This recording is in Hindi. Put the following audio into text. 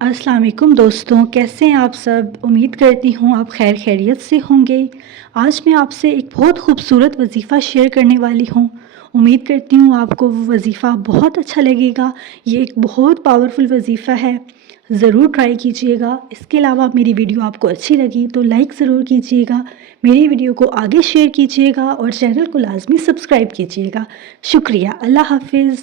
अस्सलाम वालेकुम दोस्तों, कैसे हैं आप सब। उम्मीद करती हूँ आप खैर खैरियत से होंगे। आज मैं आपसे एक बहुत खूबसूरत वजीफ़ा शेयर करने वाली हूँ। उम्मीद करती हूँ आपको वो वजीफ़ा बहुत अच्छा लगेगा। ये एक बहुत पावरफुल वजीफ़ा है, ज़रूर ट्राई कीजिएगा। इसके अलावा मेरी वीडियो आपको अच्छी लगी तो लाइक ज़रूर कीजिएगा, मेरी वीडियो को आगे शेयर कीजिएगा और चैनल को लाजमी सब्सक्राइब कीजिएगा। शुक्रिया। अल्लाह हाफिज़।